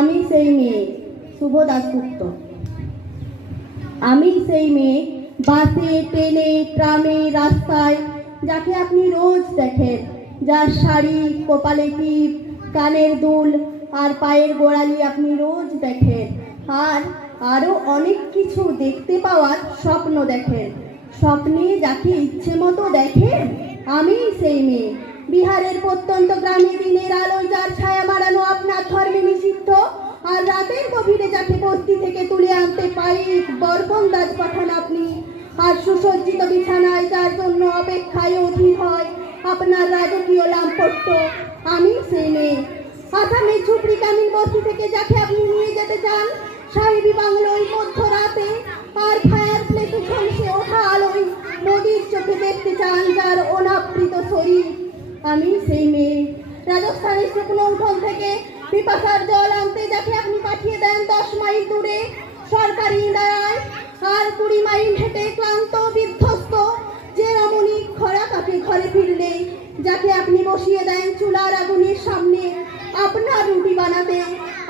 আমি সেই মেয়ে শুভ দাশগুপ্ত। আমি সেই মেয়ে বাসে, ট্রেনে, ট্রামে, রাস্তায়, যাকে আপনি রোজ দেখেন, যার শাড়ি, কপালে টিপ, কানের দুল আর পায়ের গোড়ালি আপনি রোজ দেখেন, আর আরও অনেক কিছু দেখতে পাওয়ার স্বপ্ন দেখেন। স্বপ্নে যাকে ইচ্ছে মতো দেখেন, আমি সেই মেয়ে। বিহারের প্রত্যন্ত গ্রামে দিনের আলোয় যার ছায়া মারানো আপনার ধর্মে নিষিদ্ধ, আর রাতের গভীরে যাকে বস্তি থেকে তুলে আনতে পাইক বরকন্দাজ পাঠান আপনি, আর সুসজ্জিত বিছানায় যার জন্য অপেক্ষায় অধীর হয় আপনার রাজকীয় লাম্পট্য, আমি সেই মেয়ে। আসামের ঝুপড়ি গ্রামীণ বস্তি থেকে যাকে আপনি নিয়ে যেতে চান সাহেবী বাংলোয় মধ্যরাতে, আর ফায়ার প্লেসে ঝলসে ওঠা আলোয় নদীর চোখে দেখতে চান যার অনাবৃত শরীর, আমি সেই মেয়ে। রাজস্থানের শুকনো উঠোন থেকে পিপাসার জল আনতে যাকে আপনি পাঠিয়ে দেন 10 মাইল দূরে সরকারি ইন্দারায়, আর 20 মাইল হেঁটে ক্লান্ত বিধ্বস্ত যে রমণী খরা কাপে ঘরে ফিরলে যাকে আপনি বসিয়ে দেন চুলার আগুনের সামনে আপনার রুটি বানাতে,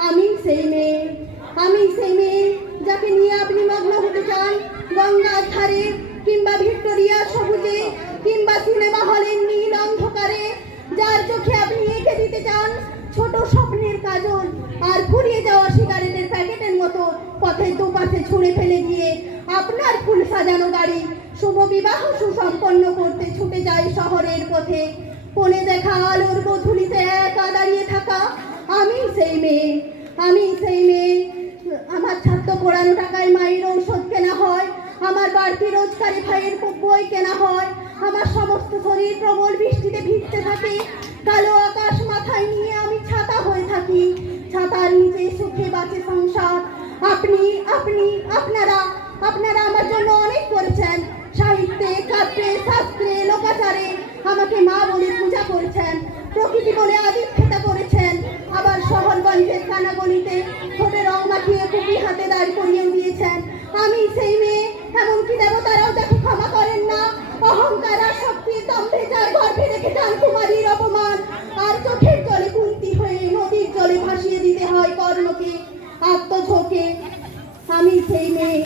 আমি সেই মেয়ে। আমি সেই মেয়ে যাকে নিয়ে আপনি মগ্ন হতে চান গঙ্গার ধারে, কিংবা ভিক্টোরিয়ার সবুজে, কিংবা সিনেমা হলের নীল অন্ধকারে, যার চোখে আপনি এঁকে দিতে চান ছোট স্বপ্নের কাজল, আর ফুরিয়ে যাওয়া সিগারেটের প্যাকেটের মতো পথের দুপাশে ছুঁড়ে ফেলে দিয়ে আপনার ফুল সাজানো গাড়ি শুভ বিবাহ সুসম্পন্ন করতে ছুটে যায় শহরের পথে। কোণে দেখা আলোর গধূলিতে একা দাঁড়িয়ে থাকা, আমি সেই মেয়ে। আমি সেই মেয়ে। আমার ছাত্র পড়ানো টাকায় মায়ের ঔষধ কেনা হয়, আমার বাড়তি রোজগারে ভাইয়ের বই কেনা হয়, আমার সমস্ত শরীর প্রবল বৃষ্টিতে ভিজতে থাকে, কালো আকাশ মাথায় নিয়ে আমি ছাতা হয়ে থাকি, ছাতার নিচে সুখে বাঁচে সংসার। আপনি আপনি আপনারা আপনারা আমার জন্য অনেক করেছেন, সাহিত্যে, কাব্যে, শাস্ত্রে, লোকাচারে আমাকে মা বলে পূজা করেছেন, প্রকৃতি বলে আদিক্ষেতা করেছেন, আবার শহরগঞ্জের কানাগলিতে ঠোঁটে রং মাখিয়ে কুপি হাতে দাঁড় করিয়ে দিয়েছেন, আমি সেই মেয়ে। এমনকি দেবতারাও যাকে ক্ষমা করেন না, অহংকার আর শক্তির দম্ভে যার গর্ভে রেখে যান কুমারীর অপমান, আর চোখের জলে কুন্তি হয়ে নদীর জলে ভাসিয়ে দিতে হয় কর্ণকে আত্মঝোঁকে, আমি সেই মেয়ে।